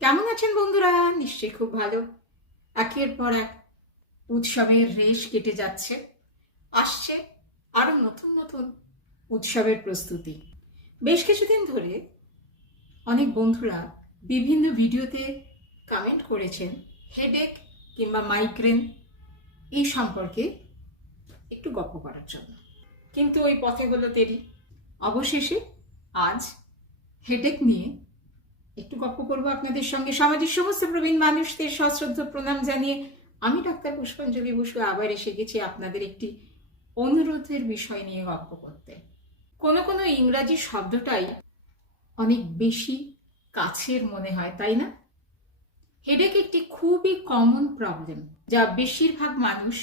কেমন আছেন বন্ধুরা? নিশ্চয়ই খুব ভালো। একের পর এক উৎসবের রেশ কেটে যাচ্ছে। আসছে আরও নতুন নতুন উৎসবের প্রস্তুতি। বেশ কিছুদিন ধরে অনেক বন্ধুরা বিভিন্ন ভিডিওতে কমেন্ট করেছেন হেডেক কিংবা মাইগ্রেন এই সম্পর্কে একটু গল্প করার জন্য। কিন্তু ওই পথে হলো দেরি। অবশেষে আজ হেডেক নিয়ে একটু গপ্প করব আপনাদের সঙ্গে। সমাজের সমস্ত প্রবীণ মানুষদের সশ্রদ্ধ প্রণাম জানিয়ে আমি ডাক্তার পুষ্পাঞ্জলি বসু আবার এসে গেছি আপনাদের একটি অনুরোধের বিষয় নিয়ে গল্প করতে। কোনো কোনো ইংরাজি শব্দটাই অনেক বেশি কাছের মনে হয়, তাই না? হেডেক একটি খুবই কমন প্রবলেম যা বেশিরভাগ মানুষ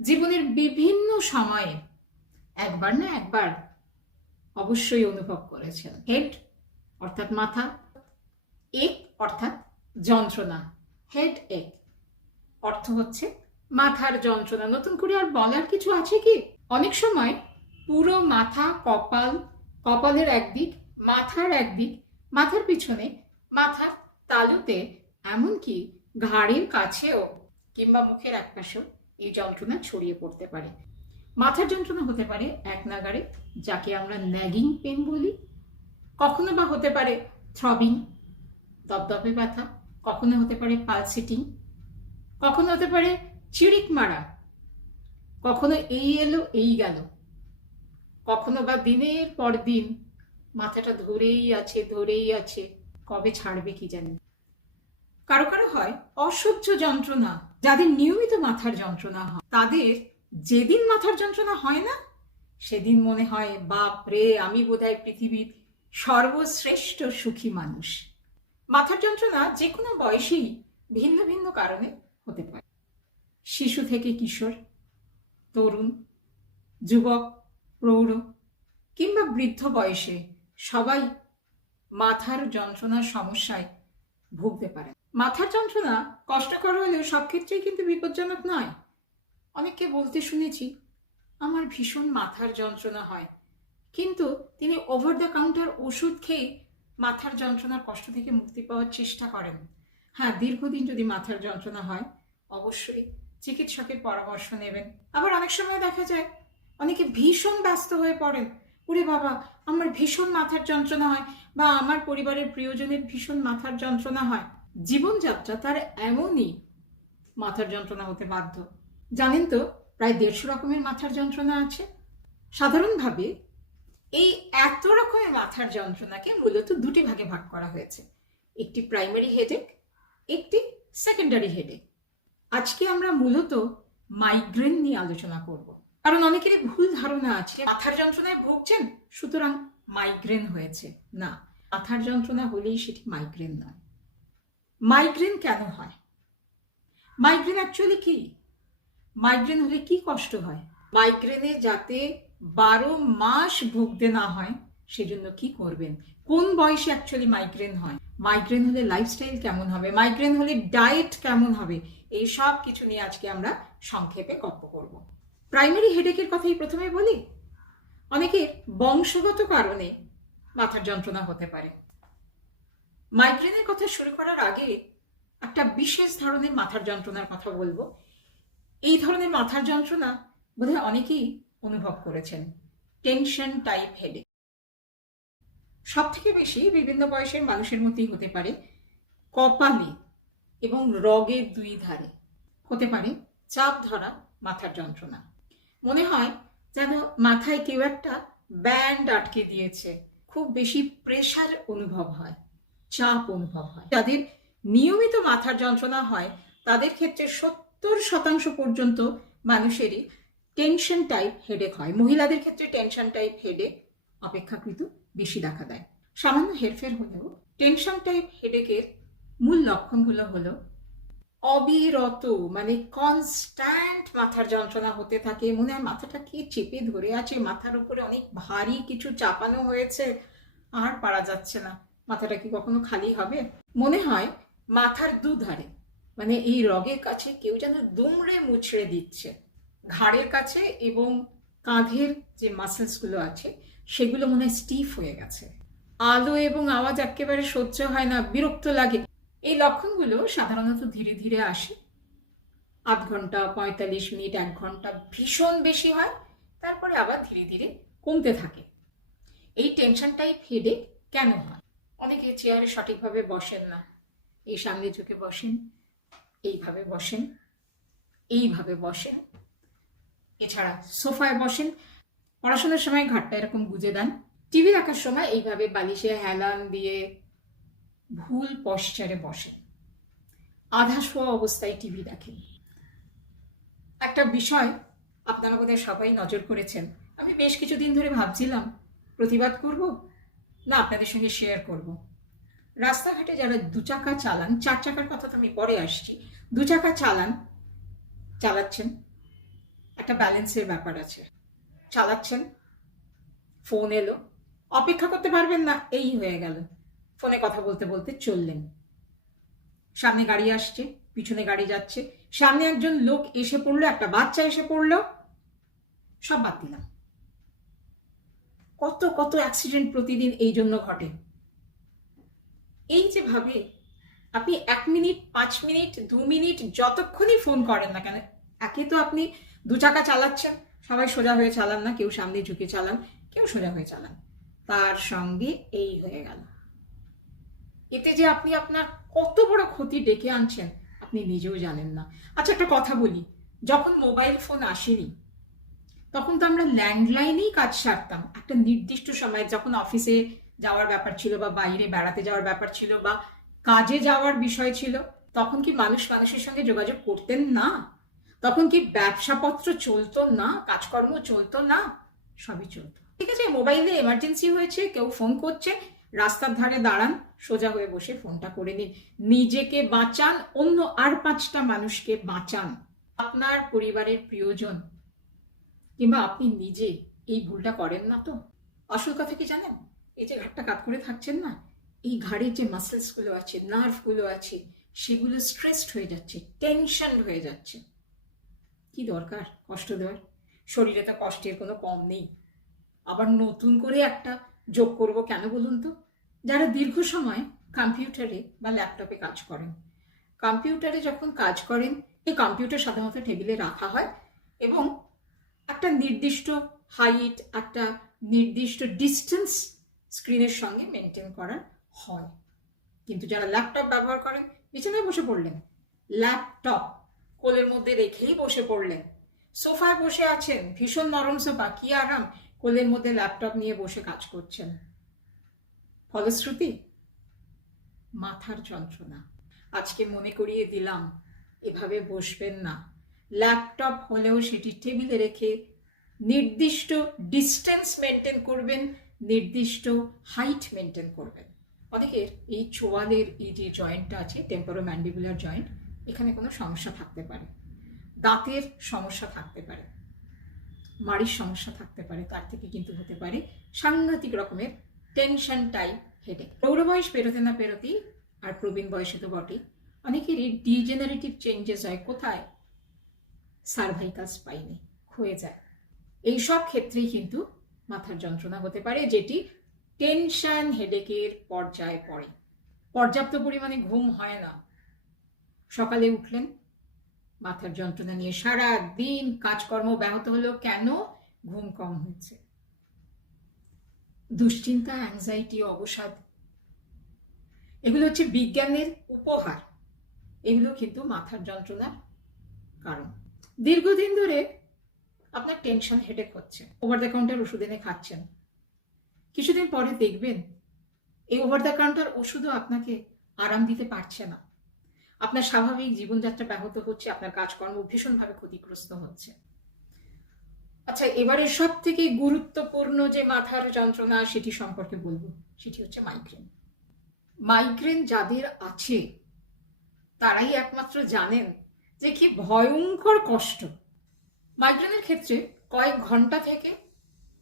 জীবনের বিভিন্ন সময়ে একবার না একবার অবশ্যই অনুভব করেছেন। হেড অর্থাৎ মাথা এক অর্থাৎ যন্ত্রণা। হেড এক। অর্থ হচ্ছে মাথার যন্ত্রণা। নতুন করে আর বলার কিছু আছে কি? অনেক সময় পুরো মাথা, কপাল, কপালের একদিক মাথার একদিক মাথার পিছনে, মাথার তালুতে, এমনকি ঘাড়ের কাছেও কিংবা মুখের একপাশেও এই যন্ত্রণা ছড়িয়ে পড়তে পারে। মাথার যন্ত্রণা হতে পারে এক নাগারে যাকে আমরা ন্যাগিং পেন বলি। কখনো বা হতে পারে থ্রবিং দপদপে ব্যথা, কখনো হতে পারে পালসিটিং, কখনো হতে পারে চিড়িক মারা, কখনো এই এলো, এই গেল, কখনো বা দিনের পর দিন মাথাটা ধরেই আছে ধরেই আছে, কবে ছাড়বে কি জানি। কারও কারও হয় অসহ্য যন্ত্রণা, যাদের নিয়মিত মাথার যন্ত্রণা হয়। তাদের যেদিন মাথার যন্ত্রণা হয় না, সেদিন মনে হয় বাপ রে আমি বোধহয় পৃথিবীর সর্বশ্রেষ্ঠ সুখী মানুষ। মাথার যন্ত্রণা যে কোনো বয়সেই ভিন্ন ভিন্ন কারণে হতে পারে। শিশু থেকে কিশোর, তরুণ, যুবক, প্রৌঢ় কিংবা বৃদ্ধ বয়সে সবাই মাথার যন্ত্রণার সমস্যায় ভুগতে পারে। মাথার যন্ত্রণা কষ্টকর হলেও সব ক্ষেত্রেই কিন্তু বিপজ্জনক নয়। অনেককে বলতে শুনেছি, আমার ভীষণ মাথার যন্ত্রণা হয়। কিন্তু তিনি ওভার দ্য কাউন্টার ওষুধ খেয়ে মাথার যন্ত্রণার কষ্ট থেকে মুক্তি পাওয়ার চেষ্টা করেন। হ্যাঁ দীর্ঘদিন যদি মাথার যন্ত্রণা হয়, অবশ্যই চিকিৎসকের পরামর্শ নেবেন। আবার অনেক সময় দেখা যায়, অনেকে ভীষণ ব্যস্ত হয়ে পড়েন। ওরে বাবা, আমার ভীষণ মাথার যন্ত্রণা হয় বা আমার পরিবারের প্রিয়জনের ভীষণ মাথার যন্ত্রণা হয়। জীবনযাত্রা তার এমনই মাথার যন্ত্রণা হতে বাধ্য। জানেন তো, প্রায় দেড়শো রকমের মাথার যন্ত্রণা আছে। সাধারণভাবে এই এত রকমের মাথার যন্ত্রণাকে মূলত দুটি ভাগে ভাগ করা হয়েছে। একটি প্রাইমারি হেডেক একটি সেকেন্ডারি হেডেক আজকে আমরা মূলত মাইগ্রেন নিয়ে আলোচনা করব। কারণ অনেকেরই ভুল ধারণা আছে, মাথার যন্ত্রণায় ভুগছেন, সুতরাং মাইগ্রেন হয়েছে। না, মাথার যন্ত্রণা হলেই সেটি মাইগ্রেন নয়। মাইগ্রেন কেন হয়? মাইগ্রেন অ্যাকচুয়ালি কি? মাইগ্রেন হলে কি কষ্ট হয়? মাইগ্রেনে যাতে বারো মাস ভুগতে না হয়, সেজন্য কি করবেন? কোন বয়সে অ্যাকচুয়ালি মাইগ্রেন হয়? মাইগ্রেন হলে লাইফস্টাইল কেমন হবে? মাইগ্রেন হলে ডায়েট কেমন হবে? এই সব কিছু নিয়ে আজকে আমরা সংক্ষেপে গল্প করব। প্রাইমারি হেডেকের কথাই প্রথমে বলি। অনেকে বংশগত কারণে মাথার যন্ত্রণা হতে পারে। মাইগ্রেনের কথা শুরু করার আগে একটা বিশেষ ধরনের মাথার যন্ত্রণার কথা বলব। এই ধরনের মাথার যন্ত্রণা বোধহয় অনেকেই অনুভব করেছেন। Tension type headache. সব থেকে বেশি বিভিন্ন বয়সের মানুষের মধ্যেই হতে পারে কপালে এবং রগের দুই ধারে। হতে পারে চাপ ধরা, মাথার যন্ত্রণা। মনে হয় যেন মাথায় কেউ একটা ব্যান্ড আটকে দিয়েছে। খুব বেশি প্রেশার অনুভব হয়, চাপ অনুভব হয়। যাদের নিয়মিত মাথার যন্ত্রণা হয়, তাদের ক্ষেত্রে সত্তর শতাংশ পর্যন্ত মানুষেরই টেনশন টাইপ হেডেক হয়। মহিলাদের ক্ষেত্রে টেনশন টাইপ হেডেক অপেক্ষাকৃত বেশি দেখা দেয়। সামান্য হেরফের হলেও টেনশন টাইপ হেডেকের মূল লক্ষণগুলো হলো অবিরত মানে কনস্ট্যান্ট মাথার যন্ত্রণা হতে থাকে, মনে হয় মাথাটা কি চেপে ধরে আছে, মাথার উপরে অনেক ভারী কিছু চাপানো হয়েছে, আর পারা যাচ্ছে না, মাথাটা কি কখনো খালি হবে? মনে হয় মাথার দুধারে মানে এই রগের কাছে কেউ যেন দুমড়ে মুছড়ে দিচ্ছে। ঘাড়ের কাছে এবং কাঁধের যে মাসেলসগুলো আছে, সেগুলো মনে হয় স্টিফ হয়ে গেছে। আলো এবং আওয়াজ একেবারে সহ্য হয় না, বিরক্ত লাগে। এই লক্ষণগুলো সাধারণত ধীরে ধীরে আসে। আধ ঘণ্টা, পঁয়তাল্লিশ মিনিট, এক ঘণ্টা ভীষণ বেশি হয়, তারপরে আবার ধীরে ধীরে কমতে থাকে। এই টেনশন টাইপ হেডেক কেন হয়? অনেকে চেয়ারে সঠিকভাবে বসেন না। এই সামনে ঝুঁকে বসেন, এইভাবে বসেন এইভাবে বসেন। এছাড়া সোফায় বসেন। পড়াশোনার সময় ঘাটটা এরকম গুজে দেন। টিভি দেখার সময় এইভাবে বালিশে হেলান দিয়ে ভুল পশ্চারে বসেন। আধা শোয়া অবস্থায় টিভি দেখেন। একটা বিষয় আপনারা বোধহয় সবাই নজর করেছেন। আমি বেশ কিছুদিন ধরে ভাবছিলাম, প্রতিবাদ করব না আপনাদের সঙ্গে শেয়ার করব। রাস্তাঘাটে যারা দু চাকা চালান, চার চাকার কথা তো আমি পরে আসছি, দু চাকা চালান, চালাচ্ছেন। একটা ব্যালেন্সের ব্যাপার আছে। চালাচ্ছেন। ফোন এলো। অপেক্ষা করতে পারবেন না, এই হয়ে গেল। ফোনে কথা বলতে বলতে চললেন। সামনে গাড়ি আসছে, পিছনে গাড়ি যাচ্ছে। সামনে একজন লোক এসে পড়ল, একটা বাচ্চা এসে পড়ল। সব বাদ দিলাম। কত কত অ্যাক্সিডেন্ট প্রতিদিন এই জন্য ঘটে। এই যে ভাবে আপনি এক মিনিট, পাঁচ মিনিট, দু মিনিট, যতক্ষণই ফোন করেন না কেন, একে তো আপনি দু চাকা চালাচ্ছেন সবাই সোজা হয়ে চালান না, কেউ সামনে ঝুঁকে চালান, কেউ সোজা হয়ে চালান। তার সঙ্গে এই হয়ে গেল। এতে যে আপনি আপনার কত বড় ক্ষতি ডেকে আনছেন, আপনি নিজেও জানেন না। আচ্ছা একটা কথা বলি। যখন মোবাইল ফোন আসেনি, তখন তো আমরা ল্যান্ডলাইনেই কাজ সারতাম। একটা নির্দিষ্ট সময় যখন অফিসে যাওয়ার ব্যাপার ছিল বা বাইরে বেড়াতে যাওয়ার ব্যাপার ছিল বা কাজে যাওয়ার বিষয় ছিল, তখন কি মানুষ মানুষের সঙ্গে যোগাযোগ করতেন না? তখন কি ব্যবসাপত্র চলতো না, কাজকর্ম চলতো না? সবই চলতো। ঠিক আছে, মোবাইলে এমার্জেন্সি হয়েছে, কেউ ফোন করছে, রাস্তার ধারে দাঁড়ান, সোজা হয়ে বসে ফোনটা করে নিন। নিজেকে বাঁচান, অন্য আর পাঁচটা মানুষকে বাঁচান। আপনার পরিবারের প্রিয়জন, কিংবা আপনি নিজে, এই ভুলটা করেন না তো? আসল কথা কি জানেন? এই যে ঘাটটা কাত করে থাকছেন না, এই ঘাড়ের যে মাসেলসগুলো আছে নার্ভগুলো আছে, সেগুলো স্ট্রেসড হয়ে যাচ্ছে টেনশন হয়ে যাচ্ছে। কি দরকার? কষ্ট দেওয়ার? শরীরে তো কষ্টের কোনো কম নেই। আবার নতুন করে একটা যোগ করব কেন বলুন তো? যারা দীর্ঘ সময় কম্পিউটারে বা ল্যাপটপে কাজ করেন, কম্পিউটারে যখন কাজ করেন, এই কম্পিউটার সাধারণত টেবিলে রাখা হয় এবং একটা নির্দিষ্ট হাইট, একটা নির্দিষ্ট ডিস্টেন্স স্ক্রিনের সঙ্গে মেনটেন করা হয়। কিন্তু যারা ল্যাপটপ ব্যবহার করেন, বিছানায় বসে পড়লেন, ল্যাপটপ কোলের মধ্যে রেখেই বসে পড়লেন। সোফায় বসে আছেন ভীষণ নরম সোফা, কি আরাম। কোলের মধ্যে ল্যাপটপ নিয়ে বসে কাজ করছেন। ফলশ্রুতি? মাথার যন্ত্রণা। আজকে মনে করিয়ে দিলাম, এভাবে বসবেন না। ল্যাপটপ হলেও সেটি টেবিলে রেখে নির্দিষ্ট ডিস্টেন্স মেনটেন করবেন, নির্দিষ্ট হাইট মেনটেন করবেন। অনেকের এই চোয়ালের এই যে জয়েন্টটা আছে, টেম্পোরো ম্যান্ডিবুলার জয়েন্ট এখানে কোনো সমস্যা থাকতে পারে। দাঁতের সমস্যা থাকতে পারে। মাড়ির সমস্যা থাকতে পারে, তার থেকে কিন্তু হতে পারে সাংঘাতিক রকমের টেনশন টাইপ হেডেক প্রৌঢ় বয়স পেরোতে না পেরোতেই, আর প্রবীণ বয়সে তো বটেই, অনেকেরই ডিজেনারেটিভ চেঞ্জেস হয়, কোথায়? সার্ভাইকাল স্পাইনে ক্ষয়ে যায়। এই সব ক্ষেত্রেই কিন্তু মাথার যন্ত্রণা হতে পারে, যেটি টেনশন হেডেকের পর্যায়ে পড়ে। পর্যাপ্ত পরিমাণে ঘুম হয় না। সকালে উঠলেন, মাথার যন্ত্রণা নিয়ে সারা দিন কাজকর্ম ব্যাহত হলো কেন? ঘুম কম হয়েছে। দুশ্চিন্তা অ্যাংজাইটি অবসাদ, এগুলো হচ্ছে বিজ্ঞানের উপহার। এগুলো কিন্তু মাথার যন্ত্রণার কারণ। দীর্ঘদিন ধরে আপনার টেনশন হেডেক হচ্ছে। ওভার দ্য কাউন্টার ওষুধ এনে খাচ্ছেন। কিছুদিন পরে দেখবেন, এই ওভার দ্য কাউন্টার ওষুধও আপনাকে আরাম দিতে পারছে না। আপনার স্বাভাবিক জীবনযাত্রা ব্যাহত হচ্ছে, আপনার কাজকর্ম ভীষণভাবে ক্ষতিগ্রস্ত হচ্ছে। আচ্ছা এবারে সব থেকে গুরুত্বপূর্ণ যে মাথার যন্ত্রণা সেটি সম্পর্কে বলব। সেটি হচ্ছে মাইগ্রেন মাইগ্রেন যাদের আছে, তারাই একমাত্র জানেন যে কি ভয়ঙ্কর কষ্ট। মাইগ্রেনের ক্ষেত্রে কয়েক ঘণ্টা থেকে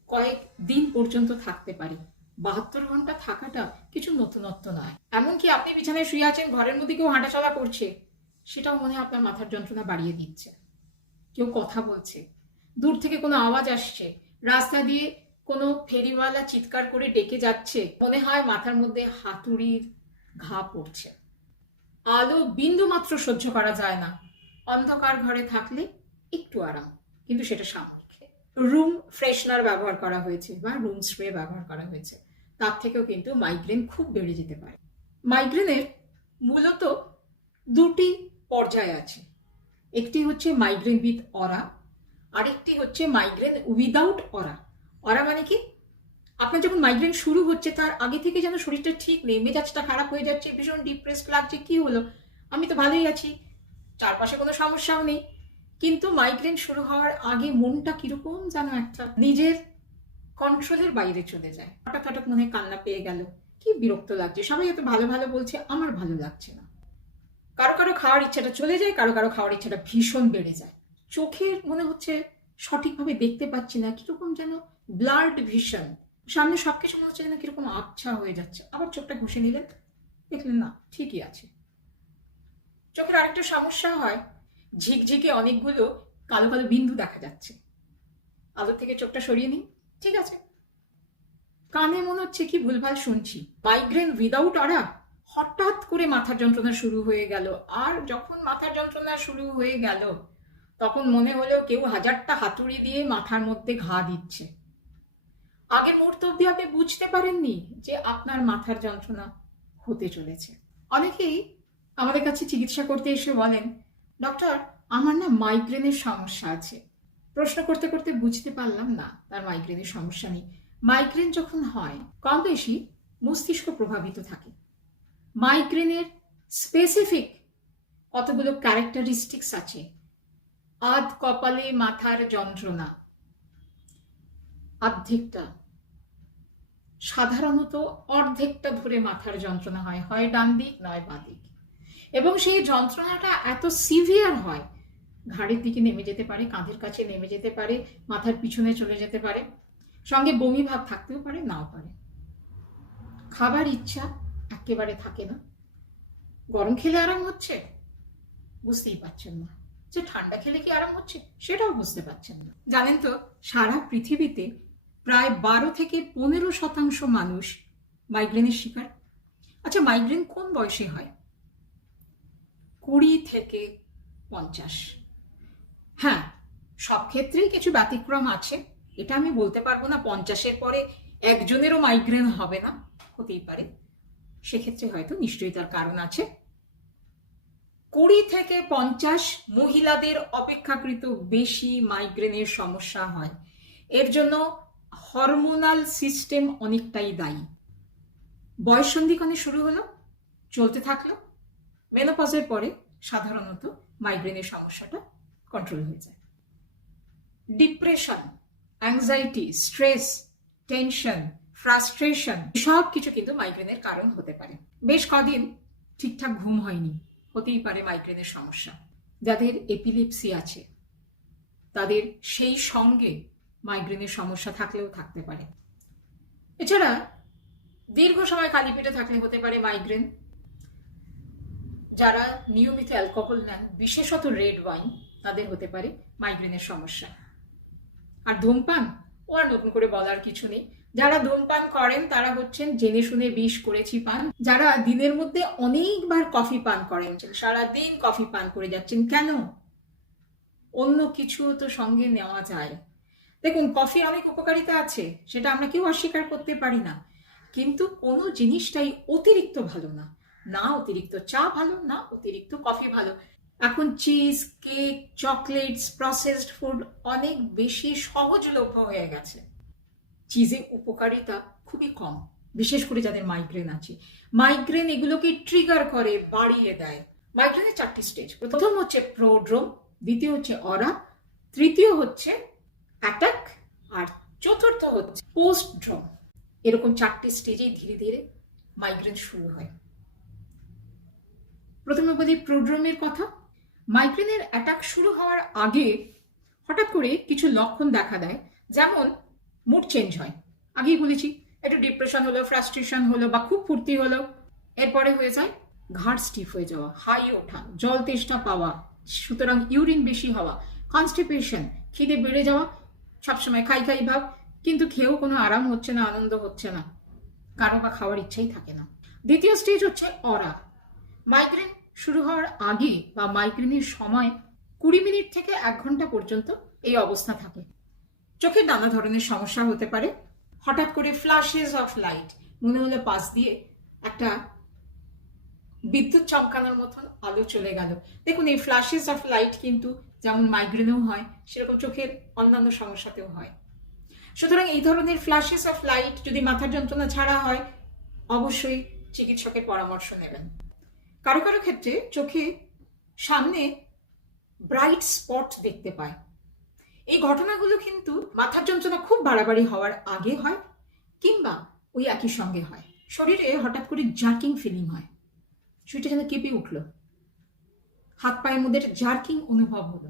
কয়েক দিন পর্যন্ত থাকতে পারে। বাহাত্তর ঘণ্টা থাকাটা কিছু নতুনত্ব নয়। এমনকি আপনি বিছানায় শুয়ে আছেন, ঘরের মধ্যে কেউ হাঁটাচলা করছে, সেটাও মনে হয় আপনার মাথার যন্ত্রণা বাড়িয়ে দিচ্ছে। কেউ কথা বলছে, দূর থেকে কোনো আওয়াজ আসছে, রাস্তা দিয়ে কোনো ফেরিওয়ালা চিৎকার করে ডেকে যাচ্ছে, মনে হয় মাথার মধ্যে হাতুড়ির ঘা পড়ছে। আলো বিন্দু মাত্র সহ্য করা যায় না। অন্ধকার ঘরে থাকলে একটু আরাম, কিন্তু সেটা সাময়িক। রুম ফ্রেশনার ব্যবহার করা হয়েছে বা রুম স্প্রে ব্যবহার করা হয়েছে। তার থেকেও কিন্তু মাইগ্রেন খুব বেড়ে যেতে পারে। মাইগ্রেনের মূলত দুটি পর্যায় আছে। একটি হচ্ছে মাইগ্রেন উইথ অরা আরেকটি হচ্ছে মাইগ্রেন উইদাউট অরা অরা মানে কি? আপনার যখন মাইগ্রেন শুরু হচ্ছে, তার আগে থেকে যেন শরীরটা ঠিক নেই, মেজাজটা খারাপ হয়ে যাচ্ছে, ভীষণ ডিপ্রেসড লাগছে, কি হলো? আমি তো ভালোই আছি, চারপাশে কোনো সমস্যাও নেই। কিন্তু মাইগ্রেন শুরু হওয়ার আগে মনটা কীরকম যেন একটা নিজের কন্ট্রোলের বাইরে চলে যায়। হঠাৎ হঠাৎ মনে কান্না পেয়ে গেল। কি বিরক্ত লাগছে। সবাই এত ভালো ভালো বলছে, আমার ভালো লাগছে না। কারও কারও খাওয়ার ইচ্ছাটা চলে যায়, কারও কারও খাওয়ার ইচ্ছাটা ভীষণ বেড়ে যায়। চোখের মনে হচ্ছে সঠিকভাবে দেখতে পাচ্ছি না, কীরকম যেন ব্লাড ভিশন সামনে সবকিছু মনে হচ্ছে যেন কীরকম আচ্ছা হয়ে যাচ্ছে। আবার চোখটা ঘষে নিলেন, দেখলেন না, ঠিকই আছে। চোখের আরেকটা সমস্যা হয়, ঝিকঝিকে অনেকগুলো কালো কালো বিন্দু দেখা যাচ্ছে। আলো থেকে চোখটা সরিয়ে নিন। ঠিক আছে। কানে মনে হচ্ছে কি ভুলভাল শুনছি। মাইগ্রেন উইদাউট অরা হঠাৎ করে মাথার যন্ত্রণা শুরু হয়ে গেল। আর যখন মাথার যন্ত্রণা শুরু হয়ে গেল, তখন মনে হলো কেউ হাজারটা হাতুড়ি দিয়ে মাথার মধ্যে ঘা দিচ্ছে। আগের মুহূর্ত অব্দি আপনি বুঝতে পারেননি যে আপনার মাথার যন্ত্রণা হতে চলেছে। অনেকেই আমাদের কাছে চিকিৎসা করতে এসে বলেন, ডক্টর, আমার না মাইগ্রেনের সমস্যা আছে। প্রশ্ন করতে করতে বুঝতে পারলাম না, তার মাইগ্রেনের সমস্যা নেই। মাইগ্রেন যখন হয়, কম বেশি মস্তিষ্ক প্রভাবিত থাকে। মাইগ্রেনের স্পেসিফিক কতগুলো ক্যারেক্টারিস্টিক্স আছে? আধ কপালে মাথার যন্ত্রণা, অর্ধেকটা। সাধারণত অর্ধেকটা ধরে মাথার যন্ত্রণা হয় হয় ডান দিক নয় বাঁ দিক। এবং সেই যন্ত্রণাটা এত সিভিয়ার হয় ঘাড়ের দিকে নেমে যেতে পারে, কাঁধের কাছে নেমে যেতে পারে, মাথার পিছনে চলে যেতে পারে, সঙ্গে বমি ভাব থাকতেও পারে, নাও পারে। খাবার ইচ্ছা একেবারে থাকে না। গরম খেলে আরাম হচ্ছে? বুঝতেই পারছেন না। যে ঠান্ডা খেলে কি আরাম হচ্ছে? সেটাও বুঝতে পারছেন না। জানেন তো, সারা পৃথিবীতে প্রায় বারো থেকে পনেরো শতাংশ মানুষ মাইগ্রেনের শিকার। আচ্ছা মাইগ্রেন কোন বয়সে হয়? কুড়ি থেকে পঞ্চাশ। হ্যাঁ সব ক্ষেত্রেই কিছু ব্যতিক্রম আছে। এটা আমি বলতে পারব না, পঞ্চাশের পরে একজনেরও মাইগ্রেন হবে না, হতেই পারে। সেক্ষেত্রে হয়তো নিশ্চয়ই তার কারণ আছে। কুড়ি থেকে পঞ্চাশ মহিলাদের অপেক্ষাকৃত বেশি মাইগ্রেনের সমস্যা হয়। এর জন্য হরমোনাল সিস্টেম অনেকটাই দায়ী। বয়সন্ধিক্ষণে শুরু হলো, চলতে থাকল। মেনোপজের পরে সাধারণত মাইগ্রেনের সমস্যাটা কন্ট্রোল হয়ে যায়। Depression anxiety stress tension frustration সব কিছু কিন্তু মাইগ্রেনের কারণ হতে পারে। বেশ কদিন ঠিকঠাক ঘুম হয়নি, হতেই পারে মাইগ্রেনের সমস্যা। যাদের এপিলিপসি আছে, তাদের সেই সঙ্গে মাইগ্রেনের সমস্যা থাকলেও থাকতে পারে। এছাড়া দীর্ঘ সময় খালি পেটে থাকলে হতে পারে মাইগ্রেন যারা নিয়মিত অ্যালকোহল নেন, বিশেষত রেড ওয়াইন তাদের হতে পারে মাইগ্রেনের সমস্যা। আর ধূমপান? ও আর নতুন করে বলার কিছু নেই। যারা ধূমপান করেন, তারা হচ্ছেন জেনে শুনে বিষ করেছি পান যারা দিনের মধ্যে অনেকবার কফি পান করেন সারা দিন কফি পান করে যাচ্ছেন, কেন? অন্য কিছু তো সঙ্গে নেওয়া যায়। দেখুন কফি অনেক উপকারিতা আছে, সেটা আমরা কেউ অস্বীকার করতে পারি না। কিন্তু কোনো জিনিসটাই অতিরিক্ত ভালো না। না অতিরিক্ত চা ভালো, না অতিরিক্ত কফি ভালো। এখন cheese, cake, chocolates, processed food অনেক বেশি সহজলভ্য হয়ে গেছে। চিজের উপকারিতা খুবই কম, বিশেষ করে যাদের মাইগ্রেন আছে। মাইগ্রেন এগুলোকে ট্রিগার করে, বাড়িয়ে দেয়। মাইগ্রেনের চারটি স্টেজ প্রথম হচ্ছে প্রোড্রোম দ্বিতীয় হচ্ছে অরা তৃতীয় হচ্ছে অ্যাটাক আর চতুর্থ হচ্ছে পোস্ট ড্রম এরকম চারটি স্টেজেই ধীরে ধীরে মাইগ্রেন শুরু হয়। প্রথমে বলি প্রোড্রোমের কথা। মাইগ্রেনের অ্যাটাক শুরু হওয়ার আগে হঠাৎ করে কিছু লক্ষণ দেখা দেয়, যেমন মুড চেঞ্জ হয়। আগেই বলেছি, একটু ডিপ্রেশন হলো ফ্রাস্ট্রেশন হলো বা খুব ফুর্তি হলো। এরপরে হয়ে যায় ঘাড় স্টিফ হয়ে যাওয়া, হাই ওঠা, জল তেষ্টা পাওয়া, সুতরাং ইউরিন বেশি হওয়া কনস্টিপেশন খিদে বেড়ে যাওয়া, সবসময় খাই খাই ভাব, কিন্তু খেয়েও কোনো আরাম হচ্ছে না, আনন্দ হচ্ছে না। কারও বা খাওয়ার ইচ্ছাই থাকে না। দ্বিতীয় স্টেজ হচ্ছে অরা মাইগ্রেন শুরু হওয়ার আগে বা মাইগ্রেনের সময় কুড়ি মিনিট থেকে এক ঘণ্টা পর্যন্ত এই অবস্থা থাকে। চোখে নানা ধরনের সমস্যা হতে পারে। হঠাৎ করে ফ্ল্যাশেস অফ লাইট মনে হলো পাশ দিয়ে একটা বিদ্যুৎ চমকানোর মতন আলো চলে গেল। দেখুন, এই ফ্ল্যাশেস অফ লাইট কিন্তু যেমন মাইগ্রেনেও হয়, সেরকম চোখের অন্যান্য সমস্যাতেও হয়। সুতরাং এই ধরনের ফ্ল্যাশেস অফ লাইট যদি মাথার যন্ত্রণা ছাড়া হয়, অবশ্যই চিকিৎসকের পরামর্শ নেবেন। কারও কারও ক্ষেত্রে চোখে সামনে ব্রাইট স্পট দেখতে পায়। এই ঘটনাগুলো কিন্তু মাথার যন্ত্রণা খুব বাড়াবাড়ি হওয়ার আগে হয় কিংবা ওই একই সঙ্গে হয়। শরীরে হঠাৎ করে জার্কিং ফিলিং হয়। শরীরটা যেন কেঁপে উঠল। হাত পায়ের মধ্যে জার্কিং অনুভব হলো।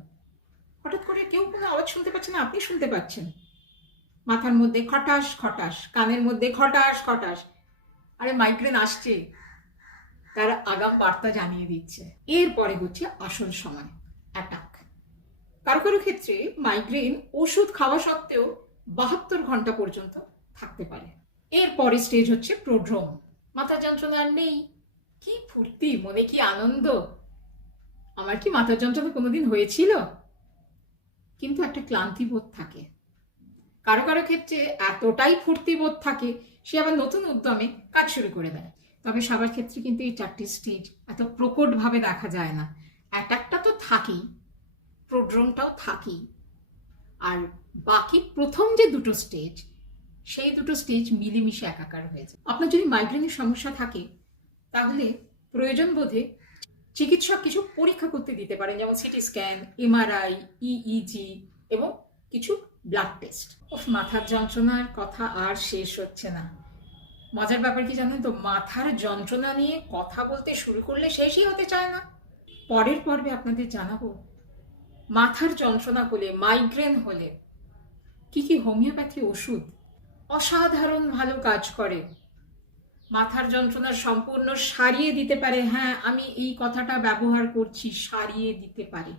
হঠাৎ করে কেউ কোনো আওয়াজ শুনতে পাচ্ছে না, আপনি শুনতে পাচ্ছেন। মাথার মধ্যে খটাস খটাস, কানের মধ্যে খটাস খটাস। আরে মাইগ্রেন আসছে। তার আগাম বার্তা জানিয়ে দিচ্ছে। এরপরে হচ্ছে আসল সময় অ্যাটাক কারও কারও ক্ষেত্রে মাইগ্রেন ওষুধ খাওয়া সত্ত্বেও বাহাত্তর ঘণ্টা পর্যন্ত থাকতে পারে। এরপরে স্টেজ হচ্ছে প্রোড্রোম মাথা যন্ত্রণা আর নেই। কি ফুর্তি, মনে কি আনন্দ? আমার কি মাথার যন্ত্রণা কোনোদিন হয়েছিল? কিন্তু একটা ক্লান্তি বোধ থাকে। কারও কারও ক্ষেত্রে এতটাই ফুর্তি বোধ থাকে, সে আবার নতুন উদ্যমে কাজ শুরু করে দেয়। তবে সবার ক্ষেত্রে কিন্তু এই চারটি স্টেজ এত প্রকটভাবে দেখা যায় না। অ্যাটাকটা তো থাকেই, প্রোড্রোমটাও থাকেই। আর বাকি প্রথম যে দুটো স্টেজ সেই দুটো স্টেজ মিলেমিশে একাকার হয়েছে আপনার যদি মাইগ্রেনের সমস্যা থাকে, তাহলে প্রয়োজন বোধে চিকিৎসক কিছু পরীক্ষা করতে দিতে পারেন, যেমন সিটি স্ক্যান এমআরআই ইইজি এবং কিছু ব্লাড টেস্ট মাথার যন্ত্রণার কথা আর শেষ হচ্ছে না। মজার ব্যাপার কি জানেন তো? মাথার যন্ত্রণা নিয়ে কথা বলতে শুরু করলে শেষই হতে চায় না। পরের পর্বে আপনাদের জানাব, মাথার যন্ত্রণা হলে মাইগ্রেন হলে কি কি হোমিওপ্যাথি ওষুধ অসাধারণ ভালো কাজ করে। মাথার যন্ত্রণা সম্পূর্ণ সারিয়ে দিতে পারে হ্যাঁ আমি এই কথাটা ব্যবহার করছি, সারিয়ে দিতে পারে।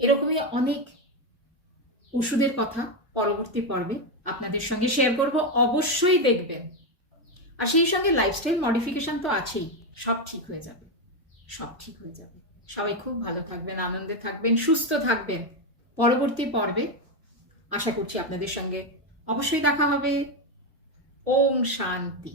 এরকমই অনেক ওষুধের কথা পরবর্তী পর্বে। আপনাদের সঙ্গে শেয়ার করব, অবশ্যই দেখবেন। আর সেই সঙ্গে লাইফস্টাইল মডিফিকেশন তো আছেই, সব ঠিক হয়ে যাবে, সব ঠিক হয়ে যাবে। সবাই খুব ভালো থাকবেন, আনন্দে থাকবেন, সুস্থ থাকবেন। পরবর্তী পর্বে আশা করছি আপনাদের সঙ্গে অবশ্যই দেখা হবে। ওম শান্তি।